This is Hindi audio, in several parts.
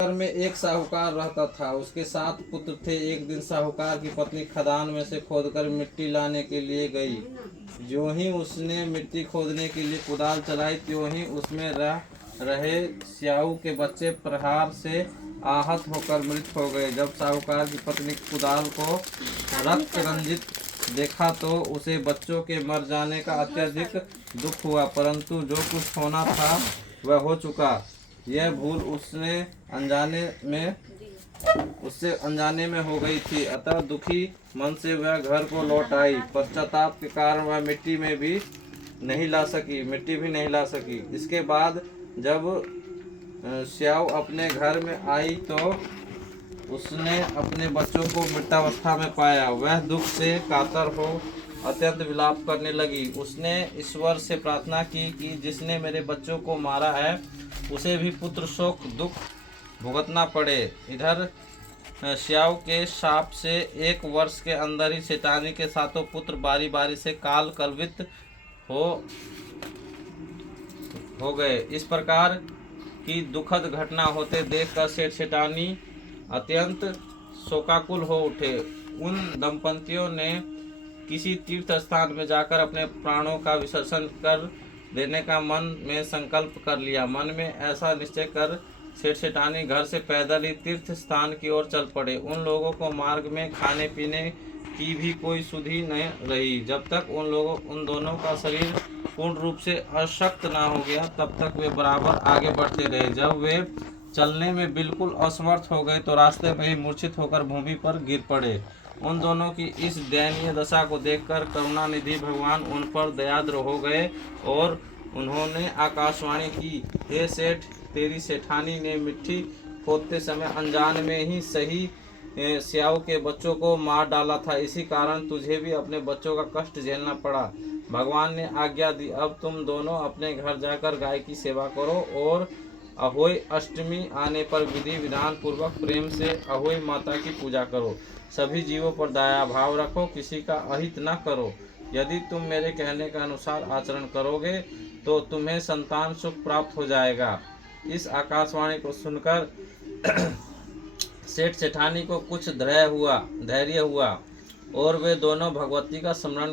घर में एक साहूकार रहता था, उसके 7 पुत्र थे। एक दिन साहूकार की पत्नी खदान में से खोदकर मिट्टी लाने के लिए गई। ज्यों ही उसने मिट्टी खोदने के लिए कुदाल चलाई, त्यों ही उसमें रह रहे स्याऊ के बच्चे प्रहार से आहत होकर मृत हो गए। जब साहूकार की पत्नी कुदाल को रक्त रंजित देखा तो उसे बच्चों के मर जाने का अत्यधिक दुख हुआ, परंतु जो कुछ होना था वह हो चुका। यह भूल उससे अनजाने में हो गई थी, अतः दुखी मन से वह घर को लौट आई। पश्चाताप के कारण वह मिट्टी भी नहीं ला सकी। इसके बाद जब स्याऊ अपने घर में आई तो उसने अपने बच्चों को मृतावस्था में पाया। वह दुख से कातर हो अत्यंत विलाप करने लगी। उसने ईश्वर से प्रार्थना की कि जिसने मेरे बच्चों को मारा है उसे भी पुत्र शोक दुख भुगतना पड़े। इधर स्याऊ के शाप से 1 वर्ष के अंदर ही शैतानी के 7 पुत्र बारी बारी से काल कलवित हो गए। इस प्रकार की दुखद घटना होते देखकर सेठ सेठानी अत्यंत शोकाकुल हो उठे। उन दंपतियों ने किसी तीर्थ स्थान में जाकर अपने प्राणों का विसर्जन कर देने का मन में संकल्प कर लिया। मन में ऐसा निश्चय कर सेठ सेठानी घर से पैदल ही तीर्थ स्थान की ओर चल पड़े। उन लोगों को मार्ग में खाने पीने की भी कोई सुधि नहीं रही। जब तक उन दोनों का शरीर पूर्ण रूप से अशक्त ना हो गया तब तक वे बराबर आगे बढ़ते रहे। जब वे चलने में बिल्कुल असमर्थ हो गए तो रास्ते में ही मूर्छित होकर भूमि पर गिर पड़े। उन दोनों की इस दयनीय दशा को देखकर करुणानिधि भगवान उन पर दयाद्र हो गए और उन्होंने आकाशवाणी की, हे सेठ, तेरी सेठानी ने मिट्टी खोदते समय अनजान में ही सही स्याऊ के बच्चों को मार डाला था। इसी कारण तुझे भी अपने बच्चों का कष्ट झेलना पड़ा। भगवान ने आज्ञा दी, अब तुम दोनों अपने घर जाकर गाय की सेवा करो और अहोई अष्टमी आने पर विधि विधान पूर्वक प्रेम से अहोई माता की पूजा करो। सभी जीवों पर दया भाव रखो, किसी का अहित न करो। यदि तुम मेरे कहने के अनुसार आचरण करोगे तो तुम्हें संतान सुख प्राप्त हो जाएगा। इस आकाशवाणी को सुनकर सेठ सेठानी को कुछ धैर्य हुआ और वे दोनों भगवती का स्मरण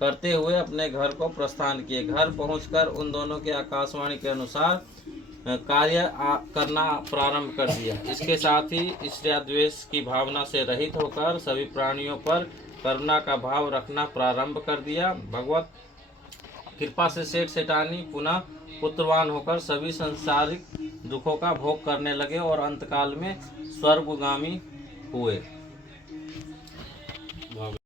करते हुए अपने घर को प्रस्थान किए। घर पहुंचकर उन दोनों के आकाशवाणी के अनुसार कार्य करना प्रारंभ कर दिया। इसके साथ ही ईर्ष्या द्वेष की भावना से रहित होकर सभी प्राणियों पर करुणा का भाव रखना प्रारंभ कर दिया। भगवत कृपा से सेठ सेठानी पुनः पुत्रवान होकर सभी संसारिक दुखों का भोग करने लगे और अंतकाल में स्वर्गगामी हुए।